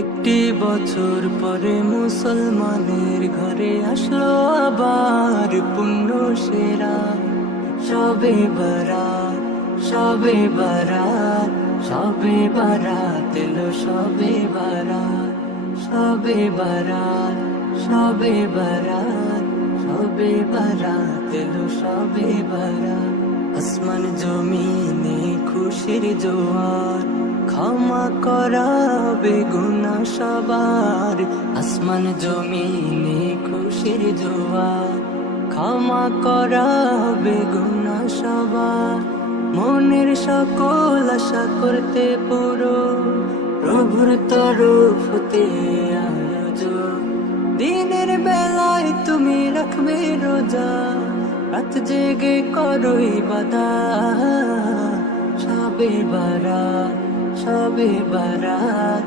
একটি বছর পরে মুসলমানের ঘরে আসলো আবার পুণ্য সেরা সবে বারাত, সবে বারাত, সবে বারাত এলো সবে বারাত, সবে বারাত, সবে বারাত, সবে বারাত এলো সবে বারাত। আসমান জমিনে খুশির জোয়ার, ক্ষমা করাবে গুনাহ সবার। আসমান জমিনে খুশির জোয়ার, ক্ষমা করাবে গুনাহ সবার। মনের সকল আশা করতে পুরো প্রভুর তরফ হতে আয়োজন। দিনের বেলায় তুমি রাখবে রোজা, রাত জেগে করো ইবাদত। সবে বারাত, সবে বারাত,